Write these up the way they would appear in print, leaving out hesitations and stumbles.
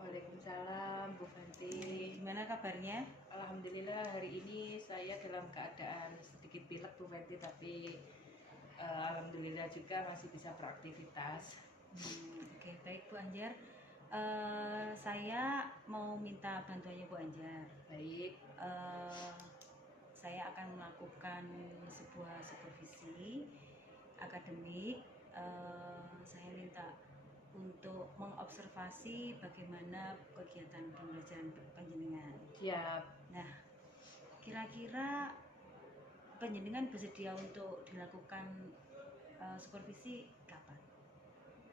Waalaikumsalam, Bu Fanti. Gimana kabarnya? Alhamdulillah hari ini saya dalam keadaan sedikit pilek, Bu Fanti, tapi alhamdulillah juga masih bisa beraktivitas. Oke, baik Bu Anjar. Saya mau minta bantuannya Bu Anjar. Baik, Saya akan melakukan sebuah supervisi akademik. Saya minta untuk mengobservasi bagaimana kegiatan pembelajaran panjenengan. siap. Nah, kira-kira panjenengan bersedia untuk dilakukan supervisi kapan?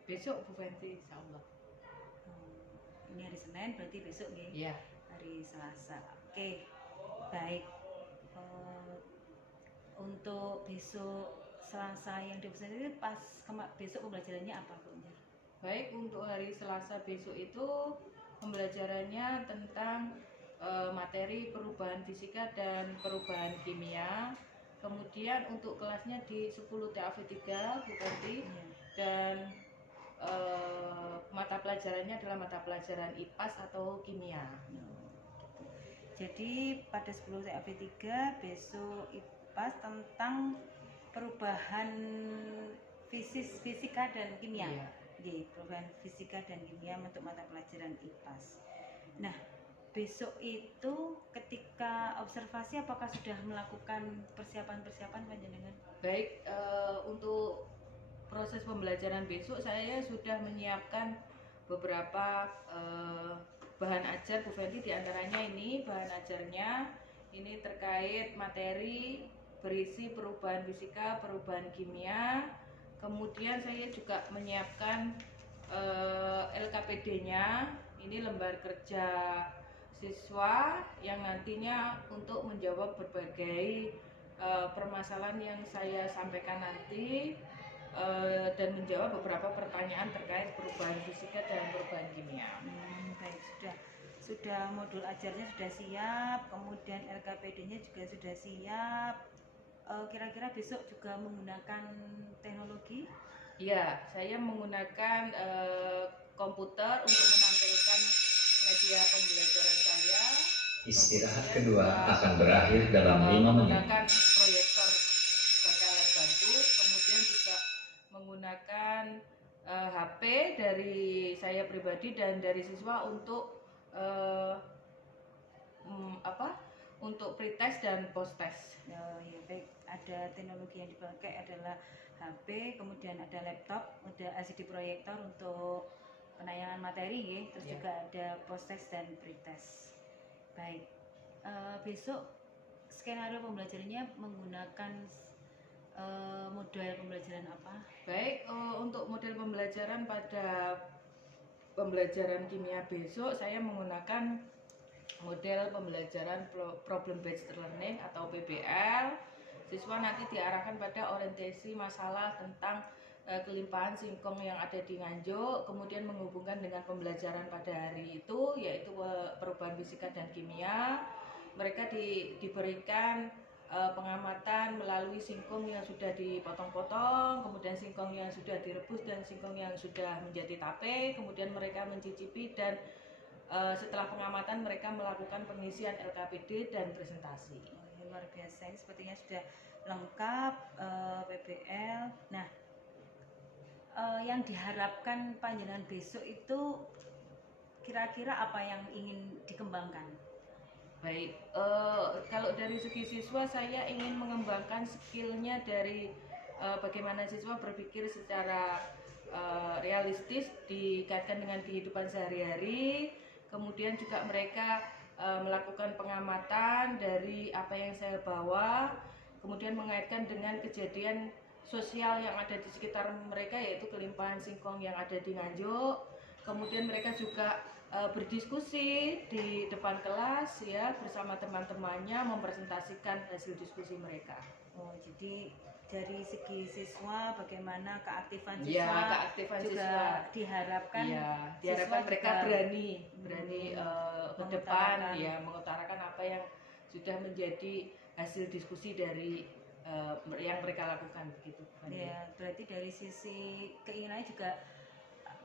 Besok, Bu Fanti, insya Allah. Ini hari Senin, berarti besok ya? Iya. Hari Selasa. Oke, baik. Untuk besok Selasa yang dipesan itu besok pembelajarannya apa, Bu Anjar? Baik, untuk hari Selasa besok itu pembelajarannya tentang materi perubahan fisika dan perubahan kimia. Kemudian untuk kelasnya di 10 TAV 3, Bu Fanti. Dan mata pelajarannya adalah mata pelajaran IPAS atau kimia. Jadi pada 10 TAV 3 besok IPAS tentang perubahan fisika dan kimia. Iya. Perubahan fisika dan kimia untuk mata pelajaran IPAS. Nah, besok itu ketika observasi apakah sudah melakukan persiapan panjenengan? Baik, untuk proses pembelajaran besok saya sudah menyiapkan beberapa bahan ajar, Bu Fenty. Diantaranya ini bahan ajarnya ini terkait materi berisi perubahan fisika, perubahan kimia. Kemudian saya juga menyiapkan LKPD-nya, ini lembar kerja siswa yang nantinya untuk menjawab berbagai permasalahan yang saya sampaikan nanti dan menjawab beberapa pertanyaan terkait perubahan fisika dan perubahan kimia. Baik, sudah modul ajarnya sudah siap, kemudian LKPD-nya juga sudah siap. Kira-kira besok juga menggunakan teknologi? Iya, saya menggunakan komputer untuk menampilkan media pembelajaran saya. Istirahat kedua akan berakhir dalam 5 menit. Menggunakan proyektor sebagai alat bantu, kemudian juga menggunakan HP dari saya pribadi dan dari siswa untuk untuk pretest dan posttest. Ya, baik. Ada teknologi yang dipakai adalah HP, kemudian ada laptop, ada LCD proyektor untuk penayangan materi, ya. Terus juga ada posttest dan pretest. Baik. Besok skenario pembelajarannya menggunakan model pembelajaran apa? Baik, untuk model pembelajaran pada pembelajaran kimia besok saya menggunakan model pembelajaran problem based learning atau PBL. Siswa nanti diarahkan pada orientasi masalah tentang kelimpahan singkong yang ada di Nganjuk, kemudian menghubungkan dengan pembelajaran pada hari itu, yaitu perubahan fisika dan kimia. Mereka diberikan pengamatan melalui singkong yang sudah dipotong-potong, kemudian singkong yang sudah direbus dan singkong yang sudah menjadi tape. Kemudian mereka mencicipi dan setelah pengamatan mereka melakukan pengisian LKPD dan presentasi. Luar biasa, ini sepertinya sudah lengkap PBL. Nah, yang diharapkan panjenengan besok itu kira-kira apa yang ingin dikembangkan? Baik, kalau dari segi siswa saya ingin mengembangkan skillnya dari bagaimana siswa berpikir secara realistis dikaitkan dengan kehidupan sehari-hari. Kemudian juga mereka melakukan pengamatan dari apa yang saya bawa, kemudian mengaitkan dengan kejadian sosial yang ada di sekitar mereka, yaitu kelimpahan singkong yang ada di Nganjuk. Kemudian mereka juga berdiskusi di depan kelas ya bersama teman-temannya, mempresentasikan hasil diskusi mereka. Jadi dari segi siswa bagaimana keaktifan siswa? Ya, keaktifan juga siswa diharapkan. Ya, diharapkan mereka berani ke depan ya mengutarakan apa yang sudah menjadi hasil diskusi dari yang mereka lakukan begitu. Ya, berarti dari sisi keinginannya juga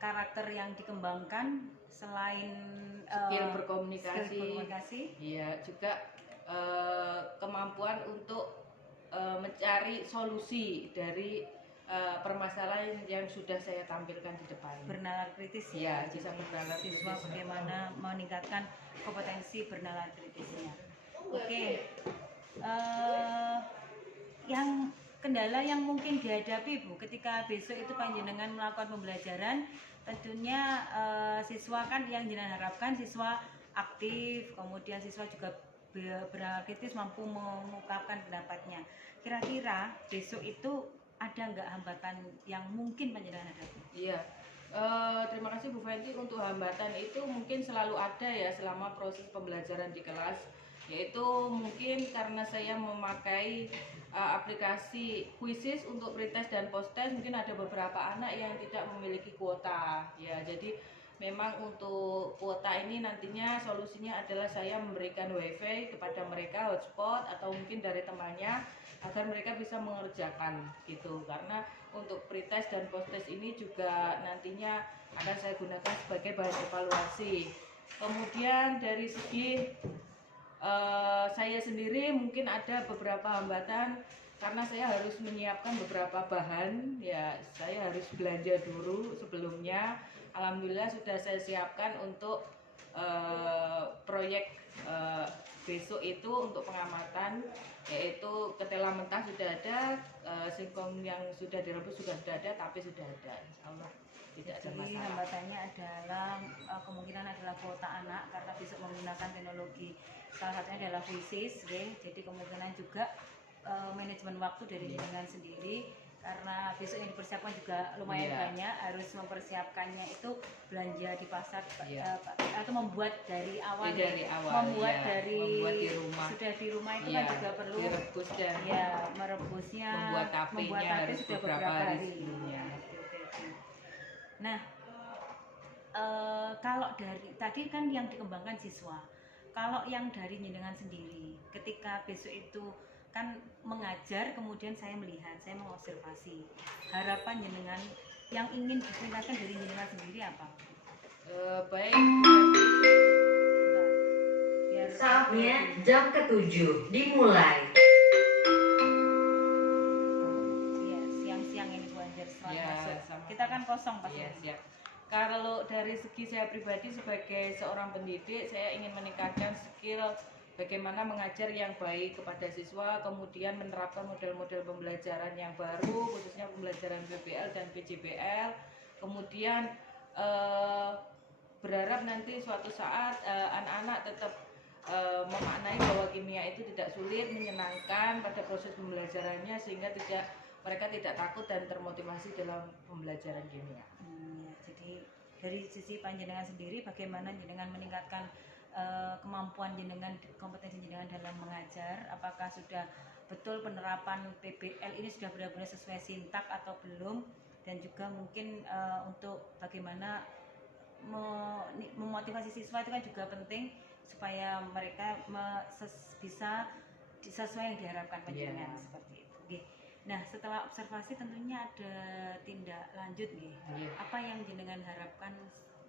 karakter yang dikembangkan selain skill skill berkomunikasi, komunikasi. iya juga kemampuan untuk mencari solusi dari permasalahan yang sudah saya tampilkan di depan. Bernalar kritis Iya, ya. bisa Jadi bernalar siswa kritis. bagaimana meningkatkan kompetensi bernalar kritisnya. Oke. Yang kendala yang mungkin dihadapi Bu ketika besok itu panjenengan melakukan pembelajaran, tentunya siswa kan yang jenengan harapkan siswa aktif, kemudian siswa juga bernalar kritis, mampu mengungkapkan pendapatnya. Kira-kira besok itu ada nggak hambatan yang mungkin panjenengan hadapi? Iya, terima kasih Bu Fenty. Untuk hambatan itu mungkin selalu ada ya selama proses pembelajaran di kelas, yaitu mungkin karena saya memakai aplikasi Quizzes untuk pretest dan posttest, mungkin ada beberapa anak yang tidak memiliki kuota ya. Jadi memang untuk kuota ini nantinya solusinya adalah saya memberikan wifi kepada mereka, hotspot atau mungkin dari temannya, agar mereka bisa mengerjakan gitu. Karena untuk pretest dan posttest ini juga nantinya akan saya gunakan sebagai bahan evaluasi. Kemudian dari segi saya sendiri mungkin ada beberapa hambatan karena saya harus menyiapkan beberapa bahan ya. Saya harus belanja dulu sebelumnya. Alhamdulillah sudah saya siapkan untuk proyek besok itu untuk pengamatan, yaitu ketela mentah sudah ada, singkong yang sudah direbus juga sudah ada, tapi sudah ada, insya Allah tidak ada Jadi masalah. hambatannya adalah kemungkinan adalah kuota anak karena besok menggunakan teknologi, salah satunya adalah Quizzes, jadi kemungkinan juga manajemen waktu dari jenengan sendiri karena besok yang dipersiapkan juga lumayan banyak, harus mempersiapkannya itu belanja di pasar atau membuat dari awal, membuat di rumah, sudah di rumah itu kan juga perlu direbus dan merebusnya, membuat tapenya harus sudah beberapa hari sebelumnya. Nah, kalau dari tadi kan yang dikembangkan siswa, kalau yang dari jenengan sendiri, ketika besok itu kan mengajar, kemudian saya melihat, saya mengobservasi, harapan jenengan yang ingin ditingkatkan dari jenengan sendiri apa? Baik, Saatnya jam ke-7 dimulai. Iya, siang-siang ini Bu Anjar setelah masuk. Kita kan kosong pas siap. Kalau dari segi saya pribadi sebagai seorang pendidik, saya ingin meningkatkan skill bagaimana mengajar yang baik kepada siswa, kemudian menerapkan model-model pembelajaran yang baru, khususnya pembelajaran PBL dan PJBL. Kemudian berharap nanti suatu saat anak-anak tetap memaknai bahwa kimia itu tidak sulit, menyenangkan pada proses pembelajarannya, sehingga mereka tidak takut dan termotivasi dalam pembelajaran kimia. Jadi dari sisi panjenengan sendiri, bagaimana jenengan meningkatkan kemampuan jenengan, kompetensi jenengan dalam mengajar? Apakah sudah betul penerapan PBL ini sudah benar-benar sesuai sintak atau belum? Dan juga mungkin untuk bagaimana memotivasi siswa itu kan juga penting supaya mereka bisa sesuai yang diharapkan panjenengan seperti itu. Nah, setelah observasi tentunya ada tindak lanjut nih. Apa yang jenengan harapkan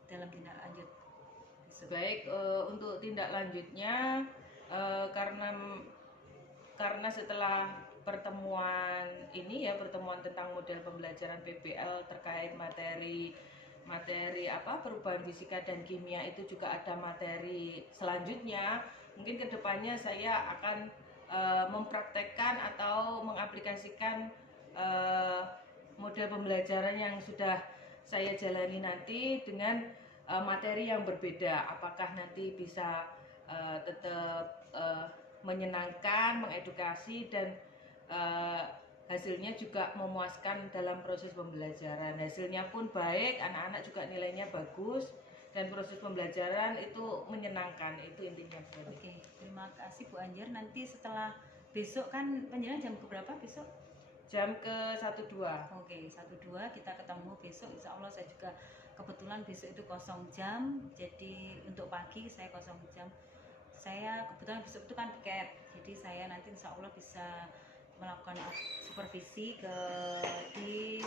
dalam tindak lanjut? Baik, untuk tindak lanjutnya karena setelah pertemuan ini ya, pertemuan tentang model pembelajaran PBL terkait materi perubahan fisika dan kimia, itu juga ada materi selanjutnya. Mungkin kedepannya saya akan mempraktekkan atau mengaplikasikan model pembelajaran yang sudah saya jalani nanti dengan materi yang berbeda. Apakah nanti bisa tetap menyenangkan, mengedukasi, dan hasilnya juga memuaskan dalam proses pembelajaran. Hasilnya pun baik, anak-anak juga nilainya bagus, dan proses pembelajaran itu menyenangkan. Itu intinya. Oke, terima kasih Bu Anjar. Nanti setelah besok kan panjenengan jam berapa besok? Jam ke-12. Oke, 1-2 kita ketemu besok. Insya Allah saya juga kebetulan besok itu kosong jam. Jadi untuk pagi saya kosong jam. Saya kebetulan besok itu kan piket. Jadi saya nanti insya Allah bisa melakukan supervisi di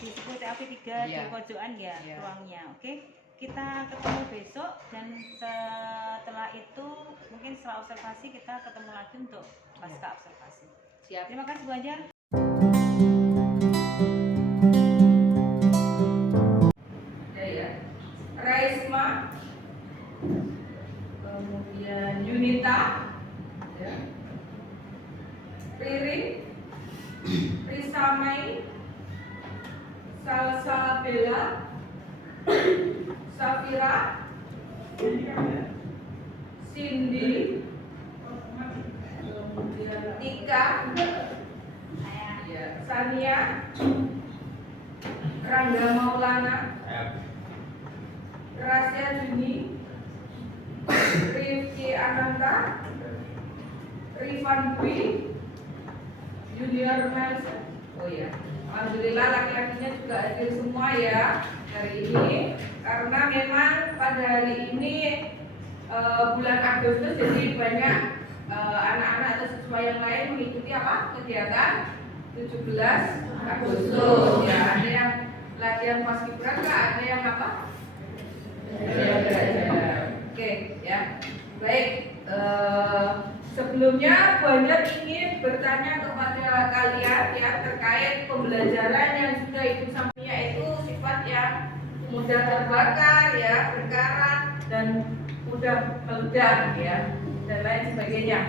di sebelah TAP 3 di Iya. pojokan ya Iya. ruangnya. Oke, kita ketemu besok dan setelah itu mungkin setelah observasi kita ketemu lagi untuk pasca observasi. Siap. Terima kasih Bu Anjar. Ya. Raisma, kemudian Yunita, ya. Ririn, Risamai, Salsabella, Safira, Cindy, kemudian Tika, ya. Sania, Rangga Maulana, Rasya Juni, Rifki Ananta, Rifan Dwi, Junior Nelson. Oh ya, alhamdulillah laki-lakinya juga hadir semua ya hari ini. Karena memang pada hari ini bulan Agustus, jadi banyak anak-anak atau siswa yang lain mengikuti apa kegiatan 17 Agustus. Ya, ada yang latihan paskibraka, ada yang apa? Oke, ya. Baik. Sebelumnya Bu Anjar ingin bertanya kepada kalian ya terkait pembelajaran yang sudah Ibu sampaikan, yaitu sifat yang mudah terbakar ya, berkarat dan mudah meledak ya, dan lain sebagainya.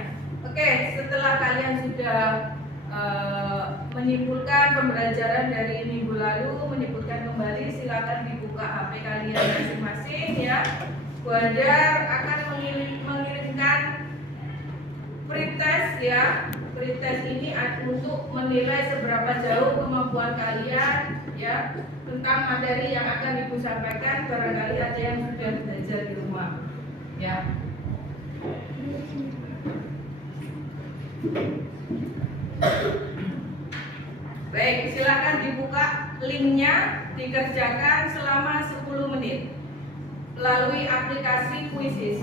Oke, setelah kalian sudah menyimpulkan pembelajaran dari minggu lalu, menyimpulkan kembali, silakan dibuka HP kalian masing-masing ya. Bu Anjar akan mengirimkan pretest ya. Pretest ini untuk menilai seberapa jauh kemampuan kalian ya tentang materi yang akan Ibu sampaikan. Barangkali ada yang sudah belajar di rumah ya. Baik, silakan dibuka linknya, dikerjakan selama 10 menit melalui aplikasi Quizzes.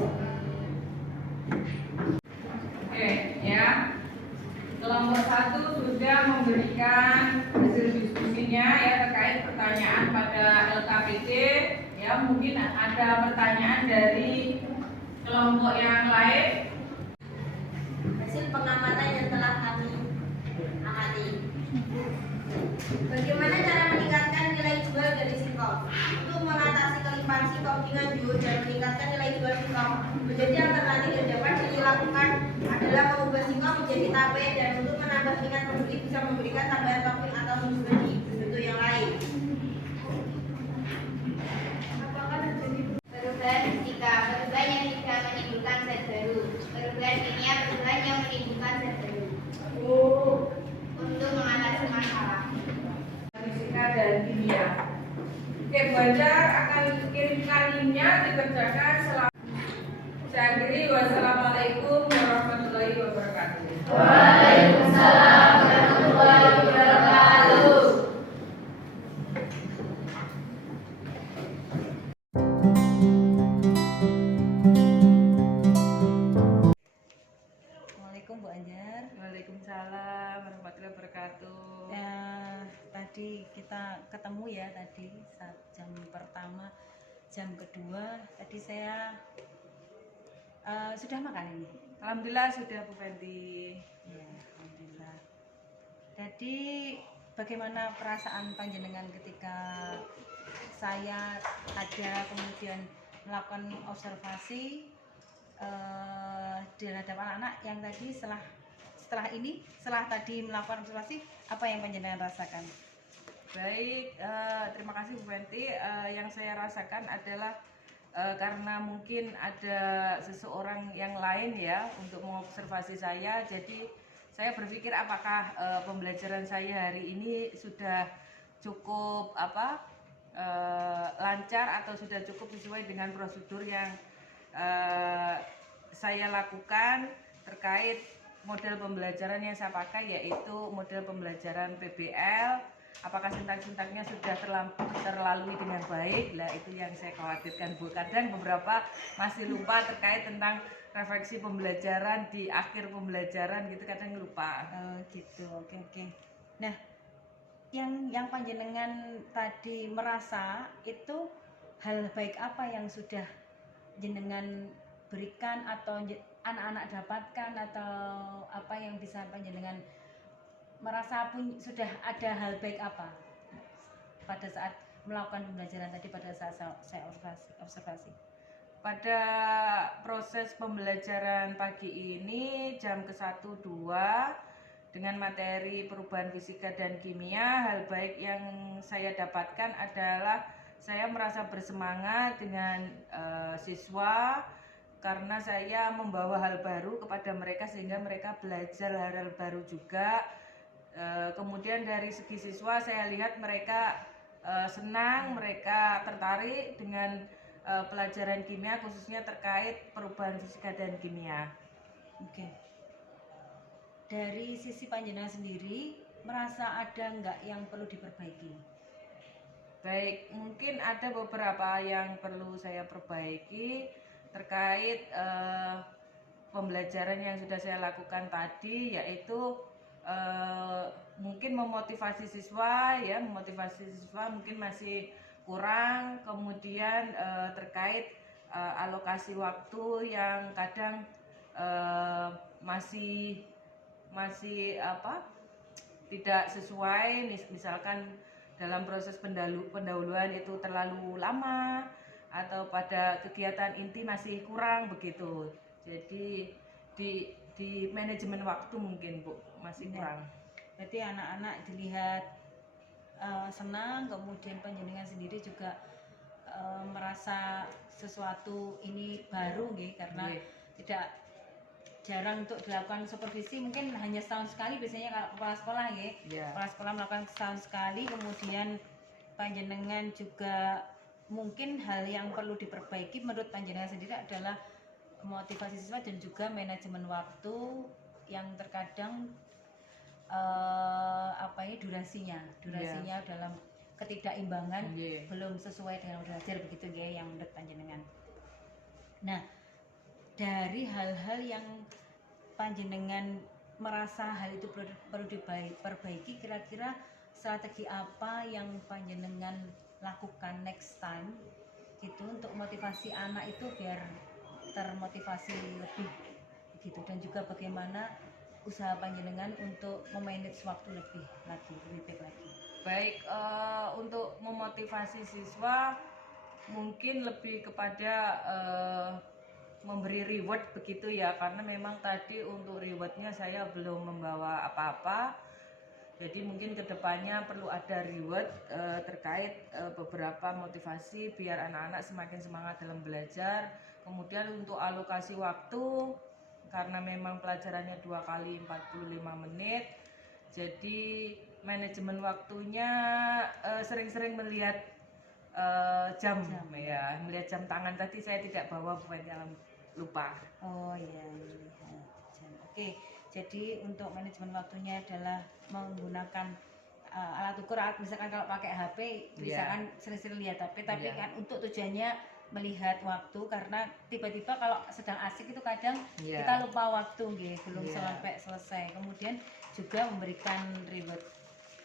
Oke, ya. Kelompok 1 sudah memberikan hasil diskusinya ya terkait pertanyaan pada LKPD. Ya, mungkin ada pertanyaan dari kelompok yang lain. Hasil pengamatan yang telah kami amati. Bagaimana cara meningkatkan nilai jual dari singkong? Untuk mengatasi kelimpahan singkong di Nganjuk dan meningkatkan nilai jual singkong menjadi alternatif yang dapat dilakukan adalah mengubah singkong menjadi tape, dan untuk menambah minat pembeli bisa memberikan tambahan topping atau musli bentuk yang lain. Apakah terjadi Perubahan fisika, perubahan yang tidak menimbulkan zat baru. Perubahan kimia, perubahan yang menimbulkan zat baru. Untuk mengatasi masalah. Fisika dan kimia. Oke, Bu Anjar akan kirimkan linknya, dikerjakan selama. Saya akhiri, wassalamualaikum warahmatullahi wabarakatuh. Waalaikumsalam warahmatullahi wabarakatuh. Assalamualaikum Bu Anjar. Waalaikumsalam warahmatullahi wabarakatuh. Ya, tadi kita ketemu ya tadi saat jam pertama, jam kedua tadi saya sudah makan ini. Alhamdulillah sudah Bu Fenty. Ya, alhamdulillah. Jadi bagaimana perasaan panjenengan ketika saya ada kemudian melakukan observasi di hadapan anak-anak yang tadi setelah tadi melakukan observasi, apa yang panjenengan rasakan? Baik, terima kasih Bu Fenty. Yang saya rasakan adalah karena mungkin ada seseorang yang lain ya untuk mengobservasi saya, jadi saya berpikir apakah pembelajaran saya hari ini sudah cukup lancar atau sudah cukup sesuai dengan prosedur yang saya lakukan terkait model pembelajaran yang saya pakai, yaitu model pembelajaran PBL. Apakah sintak-sintaknya sudah terlalui dengan baik? Lah itu yang saya khawatirkan Bu. Kadang beberapa masih lupa terkait tentang refleksi pembelajaran di akhir pembelajaran gitu, kadang lupa. Gitu, oke. Nah, yang panjenengan tadi merasa itu hal baik apa yang sudah jenengan berikan atau anak-anak dapatkan, atau apa yang bisa panjenengan merasa pun sudah ada hal baik apa pada saat melakukan pembelajaran tadi, pada saat saya observasi. Pada proses pembelajaran pagi ini jam ke-1, 2 dengan materi perubahan fisika dan kimia, hal baik yang saya dapatkan adalah saya merasa bersemangat dengan siswa karena saya membawa hal baru kepada mereka sehingga mereka belajar hal baru juga. Kemudian dari segi siswa saya lihat mereka senang, mereka tertarik dengan pelajaran kimia khususnya terkait perubahan fisika dan kimia. Oke. Dari sisi panjenengan sendiri merasa ada nggak yang perlu diperbaiki? Baik, mungkin ada beberapa yang perlu saya perbaiki terkait pembelajaran yang sudah saya lakukan tadi, yaitu mungkin memotivasi siswa mungkin masih kurang. Kemudian terkait alokasi waktu yang kadang masih tidak sesuai, misalkan dalam proses pendahuluan itu terlalu lama atau pada kegiatan inti masih kurang begitu. Jadi di manajemen waktu mungkin Bu masih kurang. Berarti anak-anak dilihat senang, kemudian panjenengan sendiri juga merasa sesuatu ini baru nggih, karena tidak jarang untuk dilakukan supervisi, mungkin hanya setahun sekali biasanya kalau kepala sekolah nggih. Kepala sekolah melakukan setahun sekali, kemudian panjenengan juga mungkin hal yang perlu diperbaiki menurut panjenengan sendiri adalah motivasi siswa dan juga manajemen waktu yang terkadang durasinya dalam ketidakimbangan belum sesuai dengan belajar begitu ya yang menurut panjenengan. Nah, dari hal-hal yang panjenengan merasa hal itu perlu diperbaiki, kira-kira strategi apa yang panjenengan lakukan next time gitu untuk motivasi anak itu biar termotivasi lebih gitu, dan juga bagaimana usaha panjenengan untuk memanage waktu lebih baik lagi. Baik, untuk memotivasi siswa mungkin lebih kepada memberi reward begitu ya, karena memang tadi untuk rewardnya saya belum membawa apa-apa. Jadi mungkin kedepannya perlu ada reward terkait beberapa motivasi biar anak-anak semakin semangat dalam belajar. Kemudian untuk alokasi waktu, karena memang pelajarannya 2 kali 45 menit, jadi manajemen waktunya sering-sering melihat jam ya, melihat jam tangan. Tadi saya tidak bawa bukannya lupa. Oh iya, lihat jam. Oke, jadi untuk manajemen waktunya adalah menggunakan alat ukur. Misalkan kalau pakai HP, misalkan sering-sering lihat HP, tapi kan untuk tujuannya melihat waktu, karena tiba-tiba kalau sedang asik itu kadang kita lupa waktu belum sampai selesai. Kemudian juga memberikan reward.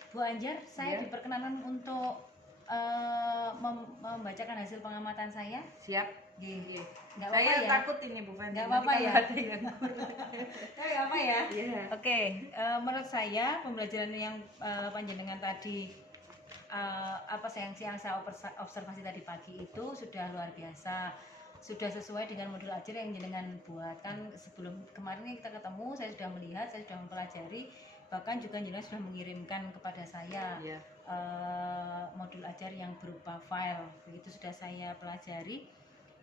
Bu Anjar, saya diperkenankan untuk membacakan hasil pengamatan saya. Siap. Nggak Saya apa-apa ya? takut ini Bu Fenty. Nggak apa-apa ya? Nggak apa ya? Yeah. Oke, menurut saya pembelajaran yang panjenengan tadi yang saya observasi tadi pagi itu sudah luar biasa, sudah sesuai dengan modul ajar yang jenengan buat. Kan sebelum kemarin kita ketemu, saya sudah melihat, saya sudah mempelajari, bahkan juga jenengan sudah mengirimkan kepada saya modul ajar yang berupa file. Begitu sudah saya pelajari,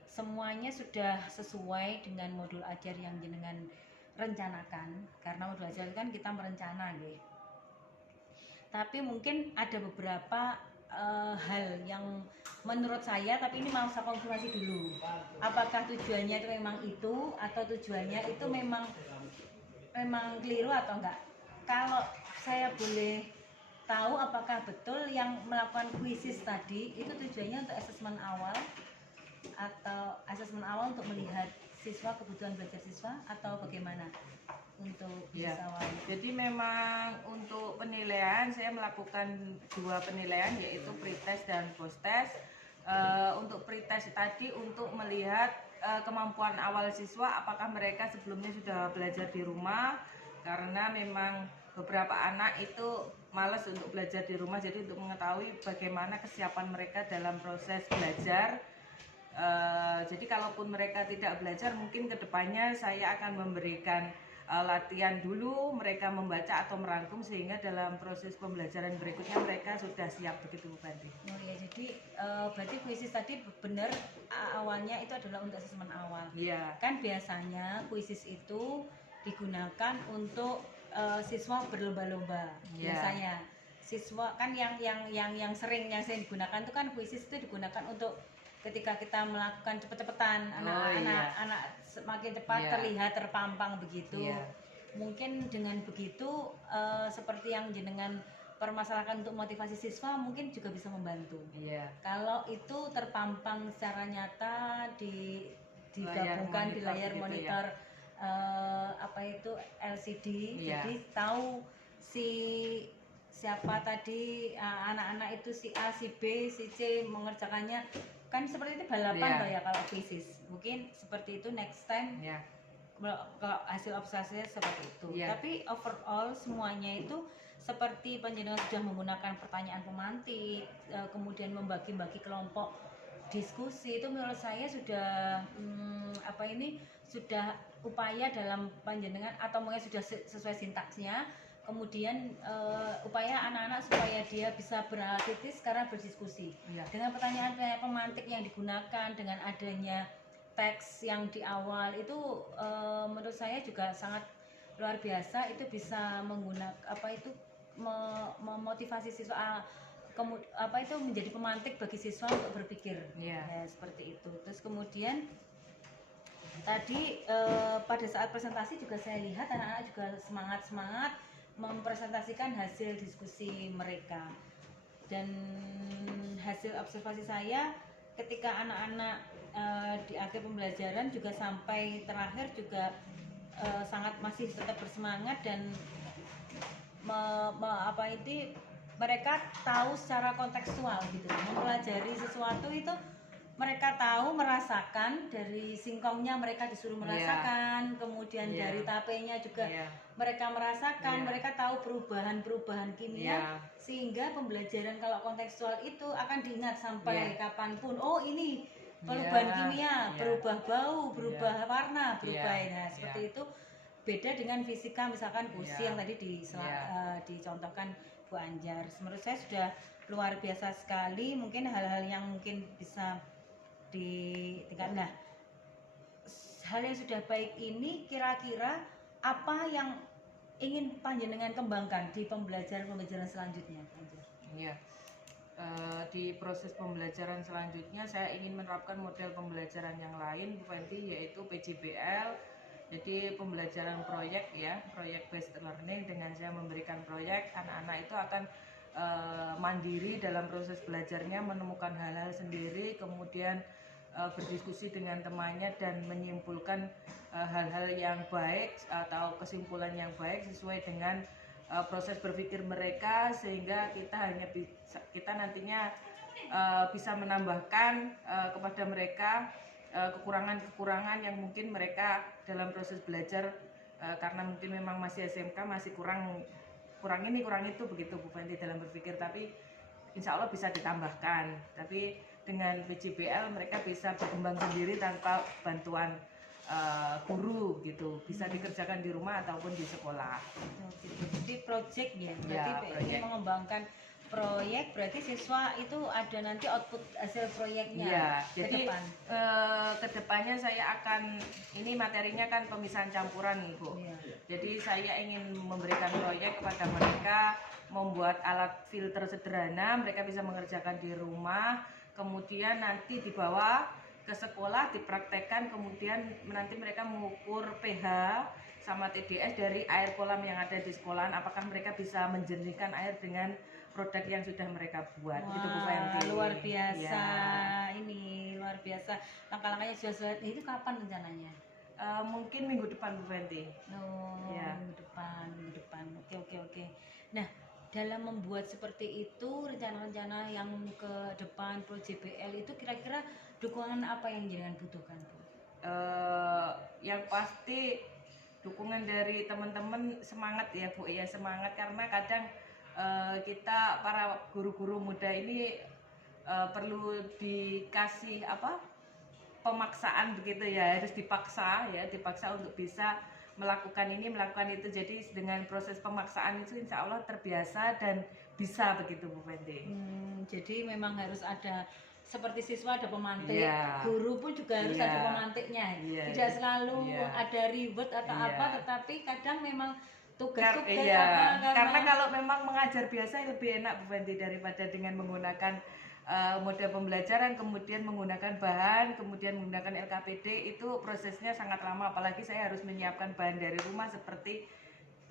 semuanya sudah sesuai dengan modul ajar yang jenengan rencanakan, karena modul ajar kan kita merencana nggih. Tapi mungkin ada beberapa hal yang menurut saya, tapi ini mau saya konfirmasi dulu, apakah tujuannya itu memang itu, atau tujuannya itu memang keliru atau enggak. Kalau saya boleh tahu, apakah betul yang melakukan kuisis tadi itu tujuannya untuk asesmen awal, atau asesmen awal untuk melihat siswa, kebutuhan belajar siswa, atau bagaimana untuk Ya. bisnis awal? Jadi memang untuk penilaian saya melakukan 2 penilaian yaitu pretest dan posttest. Untuk pretest tadi untuk melihat kemampuan awal siswa apakah mereka sebelumnya sudah belajar di rumah, karena memang beberapa anak itu malas untuk belajar di rumah, jadi untuk mengetahui bagaimana kesiapan mereka dalam proses belajar. Jadi kalaupun mereka tidak belajar, mungkin kedepannya saya akan memberikan latihan dulu mereka membaca atau merangkum sehingga dalam proses pembelajaran berikutnya mereka sudah siap, begitu Bu Fanti. Oh ya, jadi berarti kuisis tadi benar awalnya itu adalah untuk asesmen awal. Iya. Kan biasanya kuisis itu digunakan untuk siswa berlomba-lomba. Iya. Biasanya siswa kan yang sering digunakan itu kan kuisis itu digunakan untuk ketika kita melakukan cepet-cepetan, anak-anak semakin cepat Iya. terlihat terpampang begitu. Iya. Mungkin dengan begitu seperti yang jenengan permasalahan untuk motivasi siswa mungkin juga bisa membantu. Iya. Kalau itu terpampang secara nyata digabungkan di layar monitor gitu monitor apa itu LCD, Iya. jadi tahu siapa tadi anak-anak itu si A, si B, si C mengerjakannya, kan seperti itu balapan Iya. toh ya kalau kuisis. Mungkin seperti itu next time Iya. kalau hasil observasinya seperti itu. Iya. Tapi overall semuanya itu seperti panjenengan sudah menggunakan pertanyaan pemantik, kemudian membagi-bagi kelompok diskusi, itu menurut saya sudah sudah upaya dalam panjenengan atau mungkin sudah sesuai sintaksnya. Kemudian upaya anak-anak supaya dia bisa bernalar kritis karena berdiskusi. Iya. Dengan pertanyaan-pertanyaan pemantik yang digunakan, dengan adanya teks yang di awal itu menurut saya juga sangat luar biasa. Itu bisa menggunakan memotivasi siswa itu menjadi pemantik bagi siswa untuk berpikir. Iya. Ya, seperti itu. Terus kemudian tadi pada saat presentasi juga saya lihat anak-anak juga semangat mempresentasikan hasil diskusi mereka, dan hasil observasi saya ketika anak-anak di akhir pembelajaran juga sampai terakhir juga sangat masih tetap bersemangat dan mereka tahu secara kontekstual gitu, mempelajari sesuatu itu mereka tahu, merasakan, dari singkongnya mereka disuruh merasakan, kemudian dari tapenya juga mereka merasakan, mereka tahu perubahan-perubahan kimia, sehingga pembelajaran kalau kontekstual itu akan diingat sampai kapanpun. Oh, ini perubahan kimia, berubah bau, berubah warna, berubah. Nah, seperti itu. Beda dengan fisika, misalkan fusi yang tadi dicontohkan Bu Anjar. Menurut saya sudah luar biasa sekali. Mungkin hal-hal yang mungkin bisa ditingkatkan. Nah, hal yang sudah baik ini kira-kira apa yang ingin panjenengan kembangkan di pembelajaran selanjutnya, Anjar? Iya. Di proses pembelajaran selanjutnya saya ingin menerapkan model pembelajaran yang lain, Bu Fenty, yaitu PJBL. Jadi pembelajaran proyek ya, proyek based learning. Dengan saya memberikan proyek, anak-anak itu akan mandiri dalam proses belajarnya, menemukan hal-hal sendiri, kemudian berdiskusi dengan temannya dan menyimpulkan hal-hal yang baik atau kesimpulan yang baik sesuai dengan proses berpikir mereka, sehingga kita nantinya bisa menambahkan kepada mereka kekurangan-kekurangan yang mungkin mereka dalam proses belajar, karena mungkin memang masih SMK, masih kurang ini kurang itu, begitu Bu Fenty dalam berpikir, tapi insya Allah bisa ditambahkan. Tapi dengan PJBL mereka bisa berkembang sendiri tanpa bantuan guru gitu, bisa dikerjakan di rumah ataupun di sekolah. Jadi project ya, berarti project. ingin mengembangkan proyek, berarti siswa itu ada nanti output hasil proyeknya ke jadi depan. Kedepannya saya akan, ini materinya kan pemisahan campuran Bu. Iya. Jadi saya ingin memberikan proyek kepada mereka, membuat alat filter sederhana, mereka bisa mengerjakan di rumah, kemudian nanti dibawa ke sekolah, dipraktekkan, kemudian nanti mereka mengukur pH sama TDS dari air kolam yang ada di sekolahan, apakah mereka bisa menjernihkan air dengan produk yang sudah mereka buat. Gitu Bu Fenty. Luar biasa. Ya. Ini luar biasa. Langkah-langkahnya sudah itu kapan rencananya? Mungkin minggu depan Bu Fenty. Oh, Ya. minggu depan. Oke. Nah, dalam membuat seperti itu rencana-rencana yang ke depan Pro JBL itu kira-kira dukungan apa yang jenengan butuhkan, Bu? Yang pasti dukungan dari teman-teman semangat ya Bu ya, semangat karena kadang kita para guru-guru muda ini perlu dikasih pemaksaan begitu ya, harus dipaksa untuk bisa melakukan ini melakukan itu. Jadi dengan proses pemaksaan itu insya Allah terbiasa dan bisa begitu Bu Fenty. Jadi memang harus ada seperti siswa ada pemantik, Iya. guru pun juga harus Iya. ada pemantiknya. Iya. Tidak selalu Iya. ada ribet atau Iya. apa, tetapi kadang memang tugas-tugas Iya, apa karena kalau memang mengajar biasa lebih enak Bu Fenty daripada dengan menggunakan model pembelajaran, kemudian menggunakan bahan, kemudian menggunakan LKPD, itu prosesnya sangat lama. Apalagi saya harus menyiapkan bahan dari rumah seperti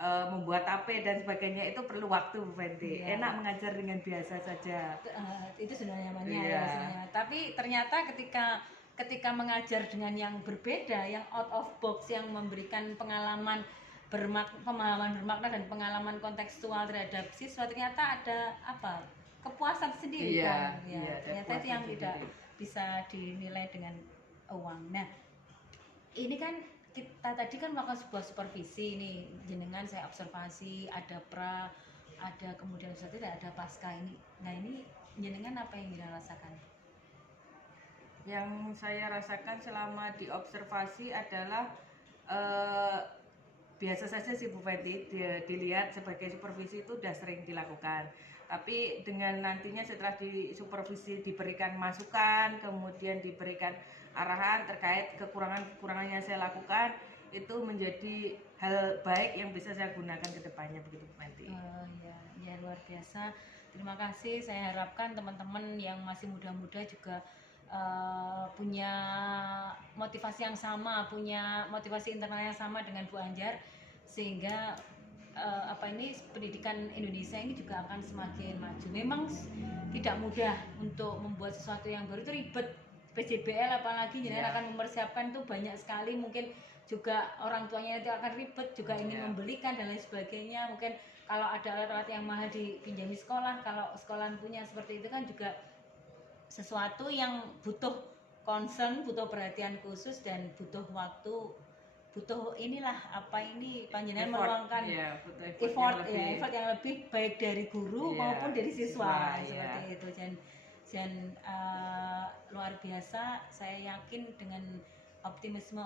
membuat tape dan sebagainya, itu perlu waktu Bu Fenty. Iya. Enak mengajar dengan biasa saja. Itu sudah nyamannya Iya. ya sebenarnya. Tapi ternyata ketika mengajar dengan yang berbeda, yang out of box, yang memberikan pemahaman bermakna dan pengalaman kontekstual terhadap siswa, ternyata ada kepuasan sendiri Iya, kan. iya, ada Ternyata itu yang kepuasan tidak sendiri. bisa dinilai dengan uang. Nah, ini kan kita tadi kan melakukan sebuah supervisi nih, jenengan saya observasi, ada pra, ada kemudian sudah tidak ada pasca ini. Nah, ini jenengan apa yang jenengan rasakan? Yang saya rasakan selama diobservasi adalah biasa saja sih Bu Fenty, dilihat sebagai supervisi itu sudah sering dilakukan. Tapi dengan nantinya setelah disupervisi diberikan masukan, kemudian diberikan arahan terkait kekurangan-kekurangan yang saya lakukan, itu menjadi hal baik yang bisa saya gunakan ke depannya begitu Bu Fenty. Ya luar biasa. Terima kasih. Saya harapkan teman-teman yang masih muda-muda juga punya motivasi yang sama, punya motivasi internal yang sama dengan Bu Anjar, sehingga pendidikan Indonesia ini juga akan semakin maju. Memang tidak mudah untuk membuat sesuatu yang baru, itu ribet. PJBL apalagi jenengan akan mempersiapkan itu banyak sekali, mungkin juga orang tuanya itu akan ribet, juga ingin membelikan dan lain sebagainya. Mungkin kalau ada alat-alat yang mahal dipinjami sekolah, kalau sekolah punya seperti itu kan juga sesuatu yang butuh concern, butuh perhatian khusus, dan butuh waktu, butuh panjenengan meluangkan effort yang lebih baik dari guru maupun dari siswa seperti itu. Dan luar biasa, saya yakin dengan optimisme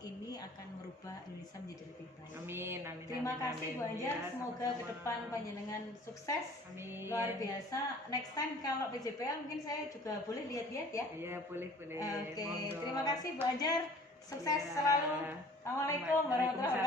ini akan merubah Indonesia menjadi lebih baik. Amin. Terima kasih Bu Anjar, Ya, semoga ke sama-sama. depan panjenengan sukses. Amin. Luar biasa. Next time kalau PJPL mungkin saya juga boleh lihat-lihat ya. Iya, boleh. Oke, Monggo. terima kasih Bu Anjar. Sukses Ya. selalu. Assalamualaikum warahmatullahi wabarakatuh.